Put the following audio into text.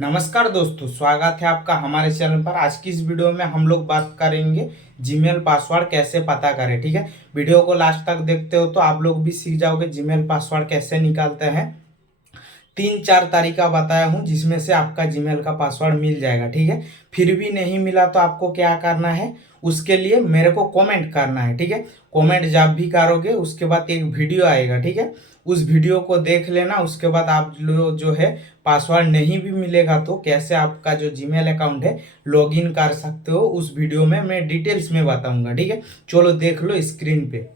नमस्कार दोस्तों, स्वागत है आपका हमारे चैनल पर। आज की इस वीडियो में हम लोग बात करेंगे जीमेल पासवर्ड कैसे पता करें। ठीक है, वीडियो को लास्ट तक देखते हो तो आप लोग भी सीख जाओगे जीमेल पासवर्ड कैसे निकालते हैं। 3-4 तरीका बताया हूँ जिसमें से आपका जीमेल का पासवर्ड मिल जाएगा। ठीक है, फिर भी नहीं मिला तो आपको क्या करना है, उसके लिए मेरे को कमेंट करना है। ठीक है, कमेंट जब भी करोगे उसके बाद एक वीडियो आएगा। ठीक है, उस वीडियो को देख लेना। उसके बाद आप लोग जो है पासवर्ड नहीं भी मिलेगा तो कैसे आपका जो जीमेल अकाउंट है लॉगिन कर सकते हो, उस वीडियो में मैं डिटेल्स में बताऊंगा। ठीक है, चलो देख लो स्क्रीन पे।